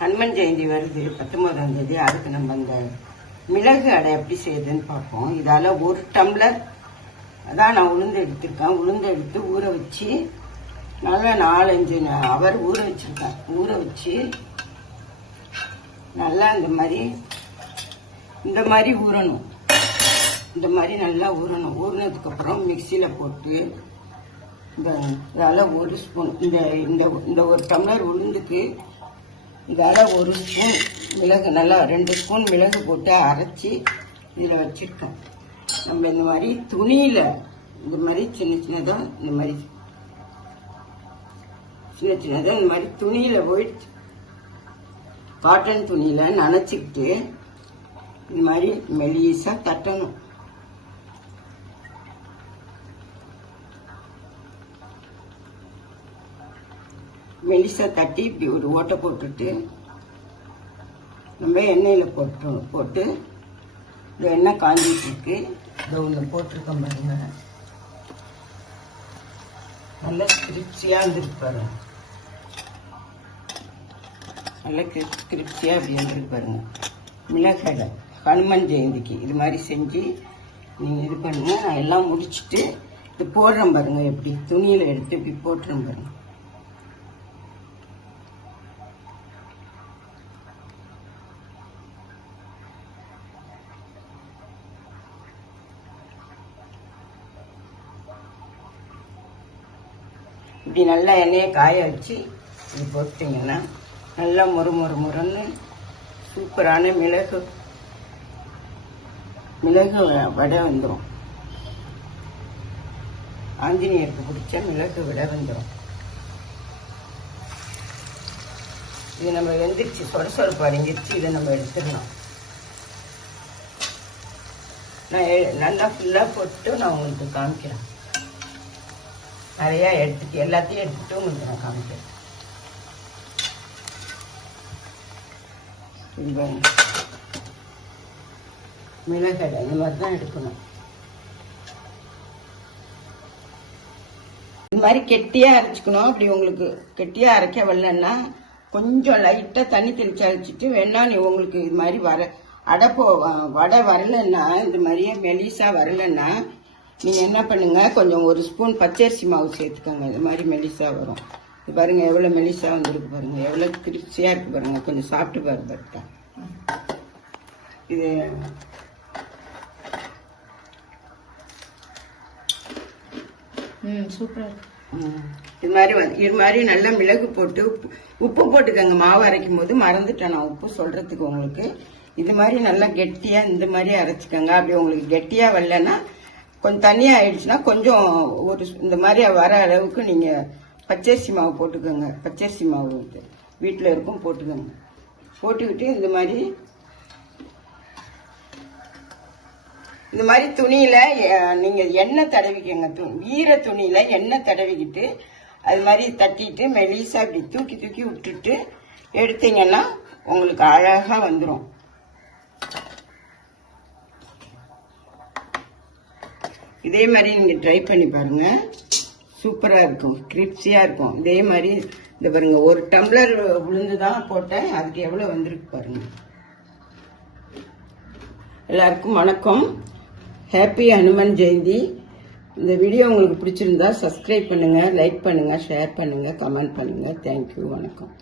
ஹனுமன் ஜெயந்தி வருது 19ஆம் தேதி. அதுக்கு நம்ம இந்த மிளகு அடை எப்படி செய்யுதுன்னு பார்ப்போம். இதால் 1 டம்ளர் அதான் நான் உளுந்து எடுத்திருக்கேன். உளுந்து எடுத்து ஊற வச்சு நல்லா 4-5 ஹவர் ஊற வச்சிருக்கேன். ஊற வச்சு நல்லா இந்த மாதிரி ஊறணும். இந்த மாதிரி நல்லா ஊறணும். ஊறினதுக்கப்புறம் மிக்சியில் போட்டு இதால் 1 ஸ்பூன் இந்த 1 டம்ளர் உளுந்துக்கு இதால் 1 ஸ்பூன் மிளகு, நல்லா 2 ஸ்பூன் மிளகு போட்டு அரைச்சி இதில் வச்சுருக்கேன். நம்ம இந்த மாதிரி துணியில் இந்த மாதிரி சின்ன சின்னதாக இந்த மாதிரி துணியில் போயிட்டு காட்டன் துணியில் நனைச்சிக்கிட்டு இந்த மாதிரி மெலிசாக தட்டணும். மெலிசா தட்டி இப்படி ஒரு ஓட்டை போட்டுட்டு நம்ம எண்ணெயில் போட்டு இந்த எண்ணெய் காஞ்சிட்டு இருக்கு. இதை ஒன்று போட்டிருக்கோம் பாருங்க. நல்லா கிரிப்சியாக இருந்துருக்கு பாருங்க. நல்லா கிரிப்சியாக அப்படி இருந்துருக்கு பாருங்க. மிளகடை ஹனுமன் ஜெயந்திக்கு இது மாதிரி செஞ்சு நீங்கள் இது பண்ணுங்க. நான் எல்லாம் முடிச்சுட்டு இது போடுறேன் பாருங்க. எப்படி துணியில் எடுத்து இப்படி போட்டுறேன் பாருங்க. இப்படி நல்லா எண்ணெயை காய வச்சு இப்படி போட்டிங்கன்னா நல்லா முறுன்னு சூப்பரான மிளகு வடை வந்துடும். ஆஞ்சநேயருக்கு பிடிச்ச மிளகு வடை வந்துடும். இது நம்ம வெந்துருச்சு, சொரசொரப்பு அடங்கிருச்சு. இதை நம்ம எடுத்துடலாம். நான் நல்லா ஃபுல்லாக போட்டு நான் உங்களுக்கு காமிக்கிறேன். நிறையா எல்லாத்தையும் எடுத்துட்டு உங்களுக்கு நான் காமிக்கிறேன். மிளகடை இந்த மாதிரி தான் எடுக்கணும். இந்த மாதிரி கெட்டியாக அரைச்சிக்கணும். அப்படி உங்களுக்கு கெட்டியாக அரைக்க வரலன்னா கொஞ்சம் லைட்டாக தண்ணி தெளிச்சு அரைச்சிட்டு வேணா நீ உங்களுக்கு இது மாதிரி வடை வரலன்னா இந்த மாதிரியே மெலிசா வரலன்னா நீங்கள் என்ன பண்ணுங்க, கொஞ்சம் 1 ஸ்பூன் பச்சரிசி மாவு சேர்த்துக்கோங்க. இது மாதிரி மெலிசா வரும். இது பாருங்க எவ்வளோ மெலிசா வந்துருக்கு பாருங்க. எவ்வளோ கிரிப்சியாக இருக்கு பாருங்க. கொஞ்சம் சாப்பிட்டு பாருங்க. இது சூப்பர். இது மாதிரி நல்லா மிளகு போட்டு உப்பு போட்டுக்கோங்க. மாவு அரைக்கும் போது மறந்துட்டேன் நான் உப்பு சொல்றதுக்கு உங்களுக்கு. இது மாதிரி நல்லா கெட்டியா இந்த மாதிரி அரைச்சிக்கோங்க. அப்படி உங்களுக்கு கெட்டியா வரலன்னா கொஞ்சம் தண்ணியா ஆயிடுச்சுன்னா கொஞ்சம் இந்த மாதிரி வர அளவுக்கு நீங்க பச்சரிசி மாவு போட்டுக்கோங்க. பச்சரிசி மாவு வீட்டில் இருக்கும் போட்டுக்கோங்க. போட்டுக்கிட்டு இந்த மாதிரி துணியில நீங்க எண்ணெய் தடவிக்கங்க. ஈர துணியில எண்ணெய் தடவிக்கிட்டு அது மாதிரி தட்டிட்டு மெலிசா அப்படி தூக்கி விட்டுட்டு எடுத்தீங்கன்னா உங்களுக்கு அழகா வந்துடும். இதே மாதிரி நீங்க ட்ரை பண்ணி பாருங்க. சூப்பரா இருக்கும், கிரிப்சியா இருக்கும். இதே மாதிரி இந்த பாருங்க 1 டம்ளர் உளுந்து தான் போட்டேன். அதுக்கு எவ்வளவு வந்திருக்கு பாருங்க. எல்லாருக்கும் வணக்கம். ஹாப்பி ஹனுமன் ஜெயந்தி. இந்த வீடியோ உங்களுக்கு பிடிச்சிருந்தா சப்ஸ்கிரைப் பண்ணுங்க, லைக் பண்ணுங்க, ஷேர் பண்ணுங்க, கமெண்ட் பண்ணுங்க. தேங்க்யூ. வணக்கம்.